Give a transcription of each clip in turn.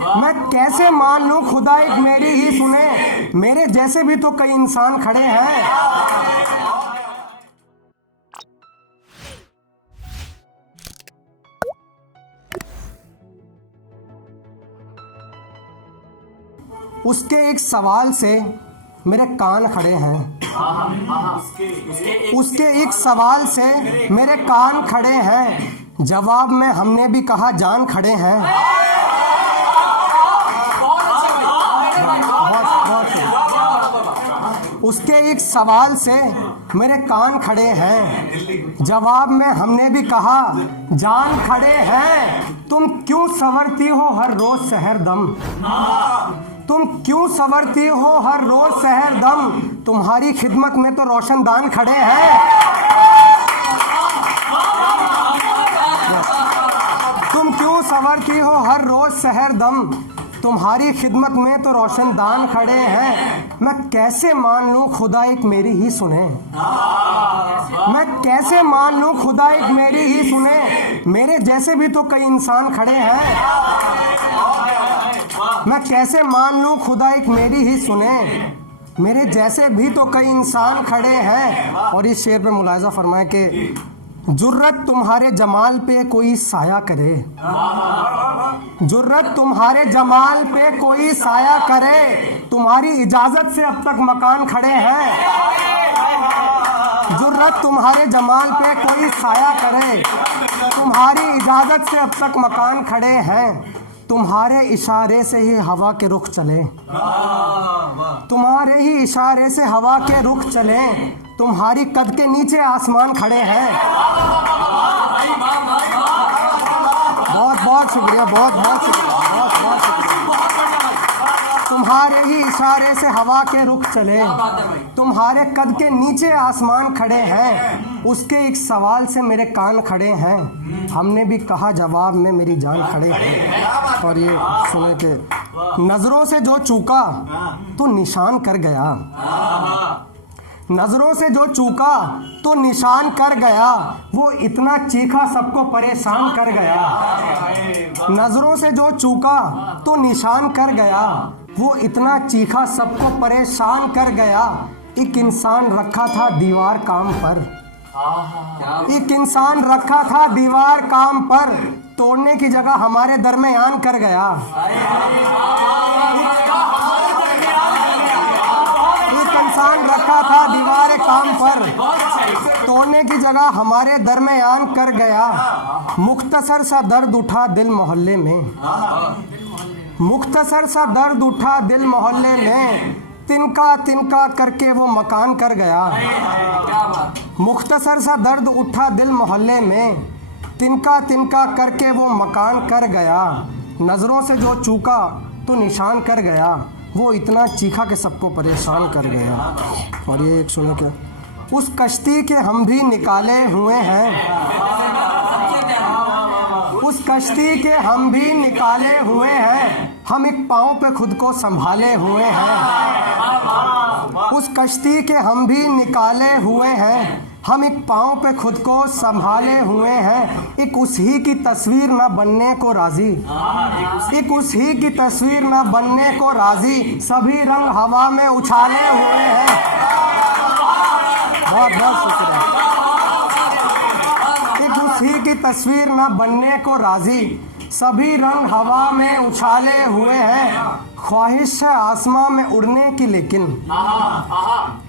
मैं कैसे मान लूं खुदा एक मेरी ही सुने, मेरे जैसे भी तो कई इंसान खड़े हैं। उसके एक सवाल से मेरे कान खड़े हैं। उसके एक सवाल से मेरे कान खड़े हैं, जवाब में हमने भी कहा जान खड़े हैं। उसके एक सवाल से मेरे कान खड़े हैं, जवाब में हमने भी कहा जान खड़े हैं। तुम क्यों संवरती हो हर रोज सहर दम, तुम क्यों संवरती हो हर रोज सहर दम, तुम्हारी खिदमत में तो रोशनदान खड़े हैं। तुम क्यों संवरती हो हर रोज सहर दम, तुम्हारी खिदमत में तो रोशनदान खड़े हैं। मैं कैसे मान लूं खुदा एक मेरी ही सुने, मैं कैसे मान लूं खुदा एक मेरी ही सुने, मेरे जैसे भी तो कई इंसान खड़े हैं। मैं कैसे मान लूं खुदा एक मेरी ही सुने, मेरे जैसे भी तो कई इंसान खड़े हैं। और इस शेर पे मुलाहिजा फरमाए कि जुर्रत तुम्हारे जमाल पे कोई साया करे, जुर्रत तुम्हारे जमाल पे कोई साया करे, तुम्हारी इजाजत से अब तक मकान खड़े हैं। जुर्रत तुम्हारे जमाल पे कोई साया करे, तुम्हारी इजाजत से अब तक मकान खड़े हैं। तुम्हारे इशारे से ही हवा के रुख चले, तुम्हारे ही इशारे से हवा के रुख चले, तुम्हारी कद के नीचे आसमान खड़े हैं। बहुत बहुत शुक्रिया, बहुत बहुत शुक्रिया, बहुत बहुत शुक्रिया। तुम्हारे ही इशारे से हवा के रुख चले, तुम्हारे कद के नीचे आसमान खड़े हैं। उसके एक सवाल से मेरे कान खड़े हैं, हमने भी कहा जवाब में मेरी जान खड़े हैं। और ये सुने के नजरों से जो चूका तो निशान कर गया, नजरों से जो चूका तो निशान कर गया, वो इतना चीखा सबको परेशान कर गया। नजरों से जो चूका तो निशान कर गया, वो इतना चीखा सबको परेशान कर गया। एक इंसान रखा था दीवार काम पर, एक इंसान रखा था दीवार काम पर, तोड़ने की जगह हमारे दरमियान कर गया। एक इंसान रखा था दीवार काम पर, तोड़ने की जगह हमारे दरमियान कर गया। मुख्तसर सा दर्द उठा दिल मोहल्ले में, मुख्तसर सा दर्द उठा दिल मोहल्ले में, तिनका तिनका करके वो मकान कर गया। मुख्तसर सा दर्द उठा दिल मोहल्ले में, तिनका तिनका करके वो मकान कर गया। नज़रों से जो चूका तो निशान कर गया, वो इतना चीखा कि सबको परेशान कर गया। और ये एक सुनो क्या, उस कश्ती के हम भी निकाले हुए हैं, उस कश्ती के हम भी निकाले हुए हैं, हम एक पाँव पे खुद को संभाले हुए हैं। उस कश्ती के हम भी निकाले हुए हैं, हम एक पाँव पे खुद को संभाले हुए हैं। एक उसी की तस्वीर न बनने को राजी, एक उसी की तस्वीर न बनने को राजी, सभी रंग हवा में उछाले हुए हैं। बहुत बहुत शुक्रिया। एक उसी की तस्वीर न बनने को राजी, सभी रंग हवा में उछाले हुए हैं। ख्वाहिश है आसमां में उड़ने की लेकिन,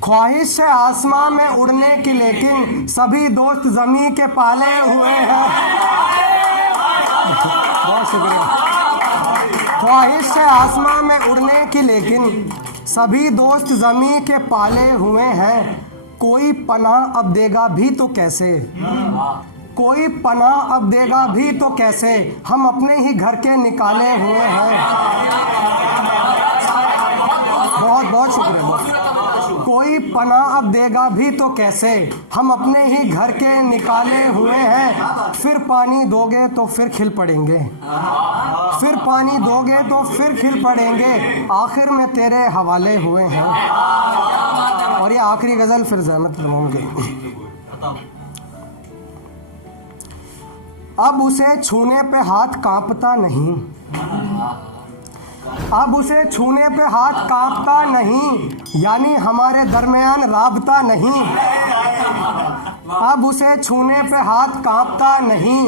ख्वाहिश है आसमां में उड़ने की लेकिन, सभी दोस्त ज़मीं के पाले हुए हैं। बहुत शुक्रिया। ख्वाहिश है आसमां में उड़ने की लेकिन, सभी दोस्त ज़मीं के पाले हुए हैं। कोई पनाह अब देगा भी तो कैसे, कोई पनाह अब देगा भी तो कैसे, हम अपने ही घर के निकाले हुए हैं। बहुत बहुत शुक्रिया। कोई पनाह अब देगा भी तो कैसे, हम अपने ही घर के निकाले हुए हैं। फिर पानी दोगे तो फिर खिल पड़ेंगे, फिर पानी दोगे तो फिर खिल पड़ेंगे, आखिर में तेरे हवाले हुए हैं। और ये आखिरी गज़ल फिर ज़हमत रहोगे। अब उसे छूने पे हाथ कांपता नहीं, अब उसे छूने पे हाथ कांपता नहीं, यानी हमारे दरमियान राबता नहीं। अब उसे छूने पे हाथ कांपता नहीं,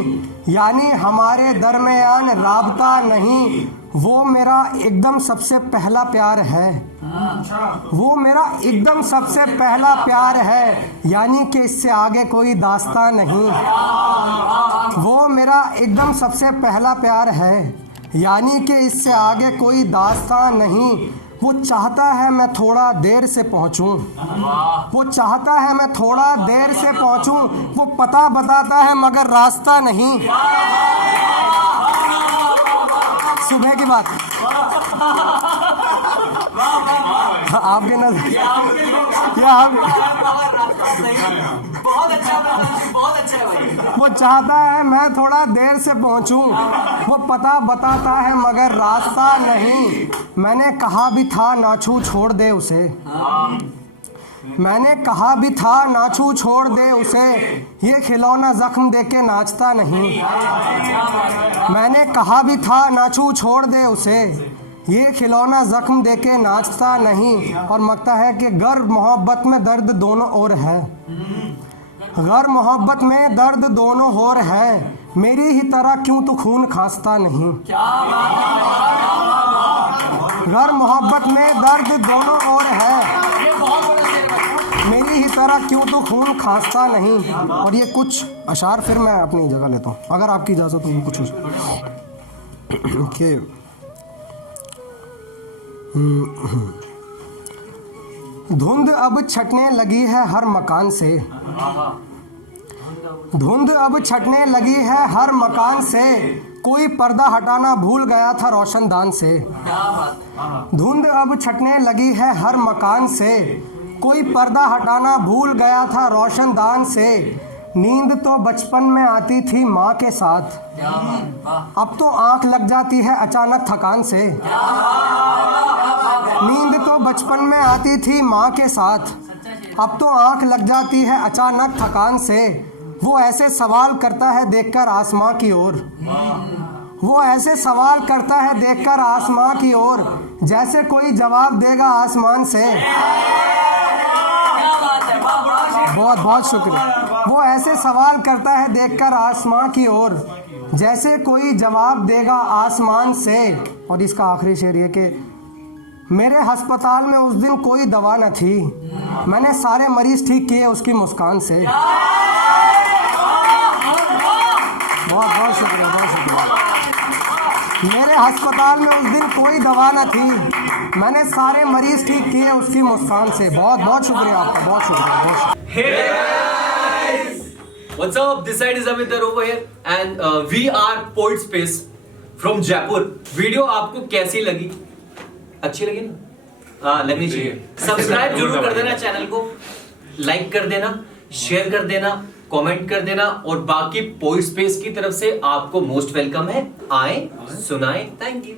यानी हमारे दरमियान राबता नहीं। वो मेरा एकदम सबसे पहला प्यार है, वो मेरा एकदम सबसे पहला प्यार है, यानी कि इससे आगे कोई दास्तां नहीं। वो मेरा एकदम सबसे पहला प्यार है, यानी कि इससे आगे कोई दास्तां नहीं। वो चाहता है मैं थोड़ा देर से पहुंचूं, वो चाहता है मैं थोड़ा देर से पहुंचूं। वो पता बताता है मगर रास्ता नहीं। सुबह की बात आपके नजर क्या बहुत अच्छा भाई। वो चाहता है मैं थोड़ा देर से पहुंचूं, वो पता बताता है मगर रास्ता नहीं। मैंने कहा भी था ना छू छोड़ दे उसे, मैंने कहा भी था ना छू छोड़ दे उसे। ये खिलौना जख्म देके नाचता नहीं। मैंने कहा भी था ना छू छोड़ दे उसे, ये खिलौना जख्म देके नाचता नहीं। और मकता है कि गर मोहब्बत में दर्द दोनों ओर है, गर मोहब्बत में दर्द दोनों ओर है। मेरी ही तरह क्यों तू खून खांसता नहीं। गर मोहब्बत में दर्द दोनों ओर है, मेरी ही तरह क्यों तो खून खांसता नहीं। और ये कुछ अशार फिर मैं अपनी जगह लेता हूँ, अगर आपकी इजाज़त हो कुछ कि धुंध अब छटने लगी है हर मकान से, धुंध अब छटने लगी है हर मकान से। कोई पर्दा हटाना भूल गया था रोशनदान से। धुंध अब छटने लगी है हर मकान से, कोई पर्दा हटाना भूल गया था रोशनदान से। नींद तो बचपन में आती थी माँ के साथ, अब तो आंख लग जाती है अचानक थकान से। नींद तो बचपन में आती थी माँ के साथ, अब तो आंख लग जाती है अचानक थकान से। वो ऐसे सवाल करता है देखकर आसमां की ओर, वो ऐसे सवाल करता है देखकर आसमां की ओर, जैसे कोई जवाब देगा आसमान से। बहुत बहुत शुक्रिया। वो ऐसे सवाल करता है देखकर आसमां की ओर, जैसे कोई जवाब देगा आसमान से। और इसका आखिरी शेर ये कि मेरे अस्पताल में उस दिन कोई दवा न थी, मैंने सारे मरीज ठीक किए उसकी मुस्कान से। बहुत बहुत शुक्रिया, बहुत शुक्रिया। मेरे अस्पताल में उस दिन कोई दवा न थी, मैंने सारे मरीज ठीक किए उसकी मुस्कान से। बहुत बहुत शुक्रिया आपका, बहुत शुक्रिया, बहुत शुक्रिया। Hey guys! What's up? This side is Amit over here and we are Poet Space from Jaipur. Video आपको कैसी लगी? अच्छी लगी ना? हाँ, लगनी चाहिए। सब्सक्राइब जरूर कर देना चैनल को, लाइक कर देना, शेयर कर देना, कमेंट कर देना और बाकी पोइट स्पेस की तरफ से आपको मोस्ट वेलकम है। आए सुनाए, थैंक यू।